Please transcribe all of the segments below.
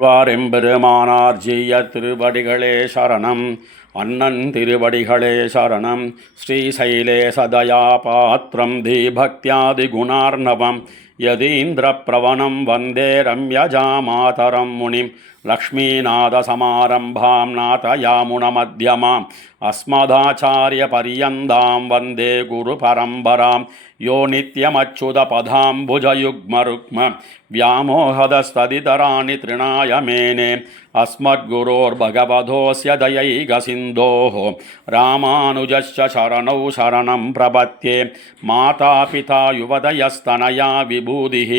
வாரெம்பெருமானார் ஜீய திருவடிகளே சரணம். அண்ணன் திருவடிகளே சரணம். ஸ்ரீசைலே சதயா பாத்திரம் தீபக்தியாதி குணார்ணவம் யதீந்திர பிரவணம் வந்தே ரம்யஜா மாதரம் முனிம் லக்ஷ்மீநாதசமாரம்பாம் நாதயாமுனமத்யமாம் அஸ்மதாச்சாரிய பரியந்தாம் வந்தே குரு பரம்பராம் யோ நித்யமச்சுதபதாம்புஜயுக்மருக்ம व्यामोहदस्तदितराणि तृणाय मेने अस्मद्गुरोर्भगवतोऽस्य दयैकसिन्धोः रामानुजस्य शरणौ शरणं प्रपद्ये मातापिता युवतयस्तनया विभूतिः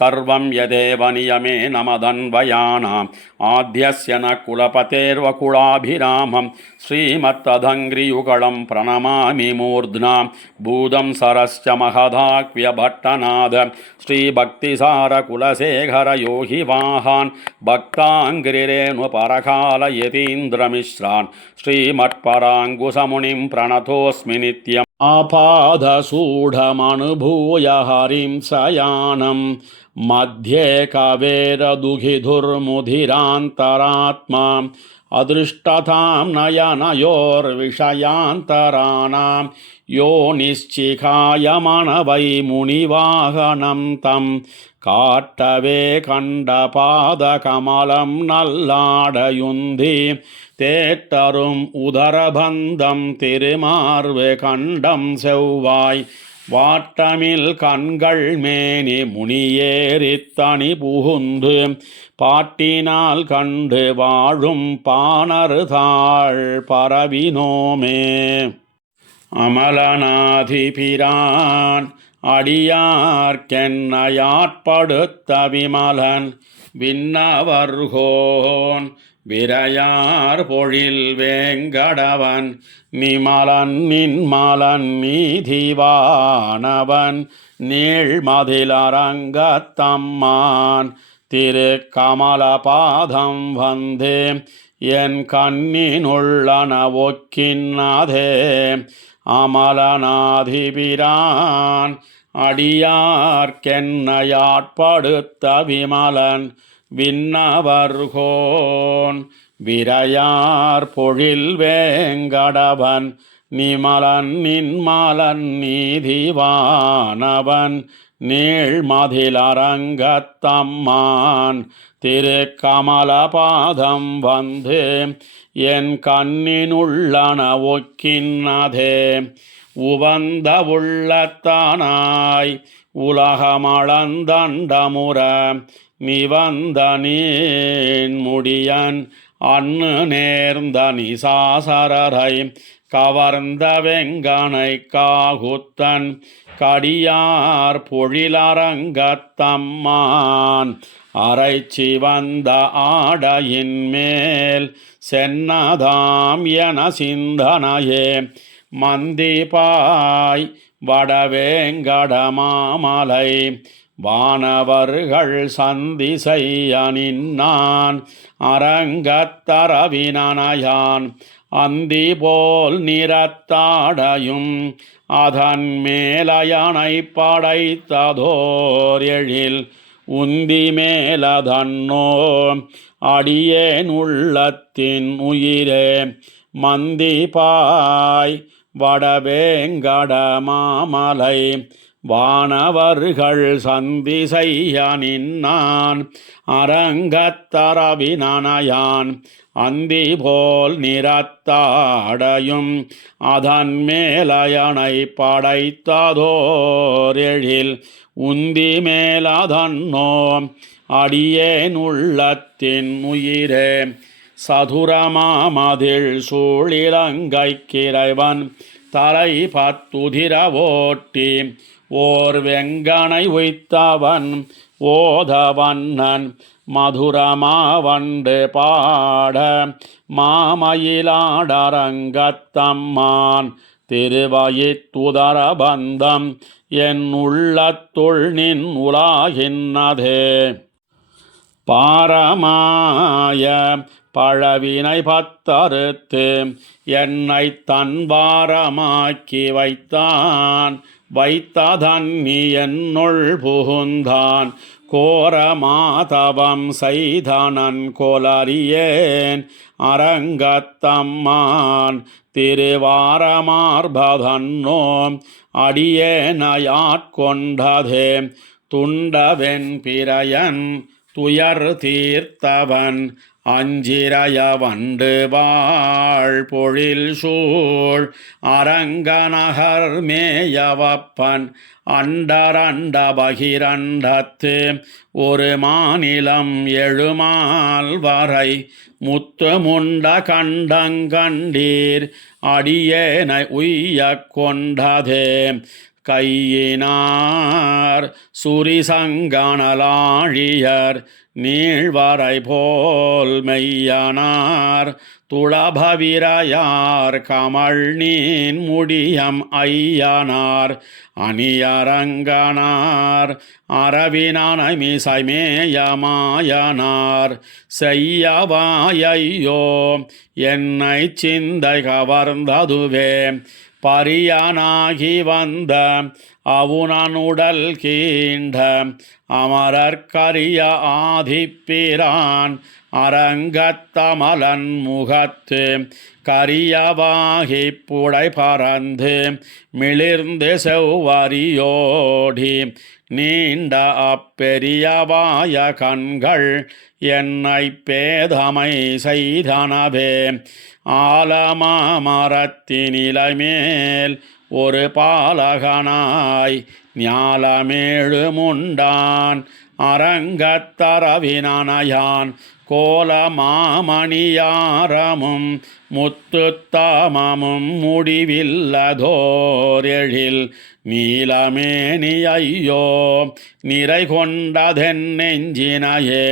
सर्वं यदेव नियमेन मदन्वयानाम् आद्यस्य न कुलपतेर्वकुलाभिरामं श्रीमत्तदङ्घ्रियुगलं प्रणमामि मूर्ध्ना भूतं सरश्च महदाक्व्यभट्टनाद श्रीभक्तिसार कुलशेखर योहि वाहान् भक्ताङ्घ्रिरेणु परकालयतीन्द्रमिश्रान् श्रीमत्पराङ्कुशमुनिं प्रणतोऽस्मि नित्यम् आपादसूढमनुभूय हरिं शयानं मध्ये कवेरदुहिधुर्मुधिरान्तरात्मा अदृष्टतां नयनयोर्विषयान्तराणां यो निश्चिकायमनवै मुनिवाहनं तं காட்டவே கண்ட பாத கமலம் நல்லாடையுந்தி தேட்டரும் உதரபந்தம் திருமார்வு கண்டம் செவ்வாய் வாட்டமில் கண்கள் மேனி முனியேறித்தனி புகுந்து பாட்டினால் கண்டு வாழும் பாணர்தாள் பரவினோமே. அமலநாதிபிரான் அடியார்க்கென்னையாட்படுத்த விமலன் விண்ணவர்கோன் விரையார் பொழில் வேங்கடவன் நிமலன் நின்மலன் நீதிவானவன் நீழ்மதிலரங்கத்தம்மான் திரு கமலபாதம் வந்தே என் கண்ணினுள்ளன ஒக்கின்னதே. அமலநாதிபிரான் அடியார்க்கென்னையாட்படுத்த விமலன் விண்ணவர்கோன் விரையார் பொழில் வேங்கடவன் நிமலன் நின்மலன் நீதிவானவன் நீழ்மதிலரங்கத்தம்மான் திரு கமலபாதம் வந்து என் கண்ணினுள்ளன ஒக்கின்னதே. உவந்த உள்ளத்தானாய் உலகமளந்தண்டமுற நிவந்த நீன் முடியன் அன்னு நேர்ந்த நிசாசரரை கவர்ந்த வெங்கனை காகுத்தன் கடியார் பொழிலரங்கத்தம்மான் அரைச்சி வந்த ஆடையின் மேல் சென்னதாம் என சிந்தனையே மந்திபாய் வடவேங்கட மாமலை வானவர்கள் சந்தி செய்ய நின்னான் அரங்கத்தரவினயான் அந்தி போல் நிறத்தாடையும் அதன் மேலயனை படைத்ததோர் எழில் உந்தி மேலதன்னோ அடியேன் உள்ளத்தின் உயிரே மந்திபாய் வடவேங்கட மாமலை வானவர்கள் சந்தி செய்ய நின்னான் அரங்கத்தரவினயான் அந்தி போல் நிறத்தாடையும் அதன் மேலயனை படைத்ததோர் எழில் உந்தி மேலதன்னோ அடியேன் உள்ளத்தின் உயிரே. சதுரமாமதில் சூழிலங்கைக்கிறைவன் தலை பத்துதிர ஓட்டி ஓர் வெங்கனை உய்த்தவன் ஓதவண்ணன் மதுரமாவண்டு பாட மாமயிலாடரங்கத்தம்மான் திருவயித்துதரபந்தம் என் உள்ளத்துள் நின் உலாகின்னதே. பாரமாய பழவினை பத்தறுத்து என்னை தன்வாரமாக்கி வைத்தான் வைத்ததன்னி என்னுள் புகுந்தான் கோர மாதவம் செய்தனன் கொலறியேன் அரங்கத்தம்மான் திருவாரமார்பதன்னோம் அடியேனையாட்கொண்டதே துண்டவென் பிறையன் துயர் தீர்த்தவன் அஞ்சிரைய வண்டு வாழ் பொழில் சூழ் அரங்கநகர் மேயவப்பன் அண்டரண்ட பகிரண்டத்து ஒரு மாநிலம் எழுமால் வரை முத்து முண்ட கண்டங்கண்டீர் அடியேனை உய்யக் கொண்டதே கையினார் சுரிசங்கணலாழியர் நீழ்வரை போல் மெய்யனார் துளபவிரையார் கமழ் நீன் முடியம் ஐயனார் அணியரங்கனார் அரவினானை மிசைமேயமாயனார் செய்யவாயையோ என்னை சிந்தை கவர்ந்ததுவே பரியனாகி வந்த அவுணனுடல் கீண்ட அமரர்க்கரிய ஆதிப்பிரான் அரங்கத்தமலன் முகத்து கரியவாகி புடை பறந்து மிளிர்ந்து செவ்வரியோடி நீண்ட அப்பெரியவாய கண்கள் என்னை பேதமை செய்தனவே ஆலமாமரத்தினிலை மேல் ஒரு பாலகனாய் ஞாலமேழு முண்டான் அரங்கத்தரவினயான் கோல மாமணியாரமும் முத்துத்தாமமும் முடிவில்லதோர் எழில் நீலமேனி ஐயோ நிறை கொண்டதென் நெஞ்சினையே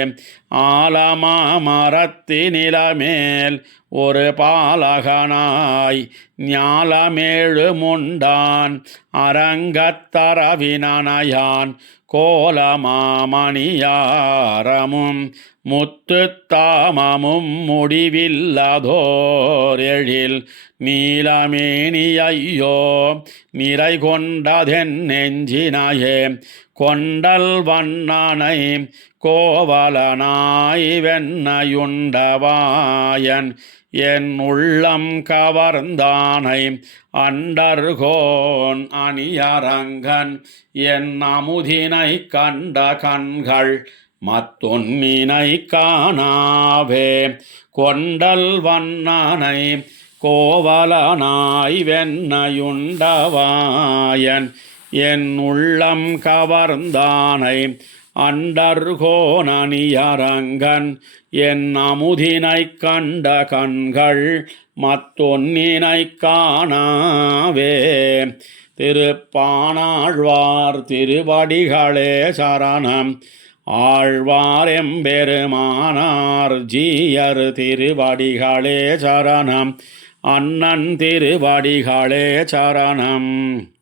ஆலமாமரத்தினிலமேல் ஒரு பாலகனாய் ஞாலமேழு முண்டான் அரங்கத்தரவினயான் கோலமாமணியாரமும் முத்துத்தாமமும் முடிவில்லதோர் எழில் நீலமேனி ஐயோ நிறை கொண்டதென் நெஞ்சினையே கொண்டல் வண்ணனை கோவலனாய் வெண்ணையுண்டவாயன் என் உள்ளம் கவர்ந்தானை அண்டர்கோன் அணியரங்கன் என் அமுதினை கண்ட கண்கள் மத்தொன்னினை காணாவே கொண்டல் வண்ணனை கோவலனாய் வெண்ணையுண்டவாயன் என் உள்ளம் கவர்ந்தானை அண்டர்கோனணியரங்கன் என் அமுதினை கண்ட கண்கள் மத்தொன்னினை காணாவே. திருப்பானாழ்வார் திருவடிகளே சரணம். ஆழ்வார் எம்பெருமானார் ஜீயர் திருவடிகளே சரணம். அண்ணன் திருவடிகளே சரணம்.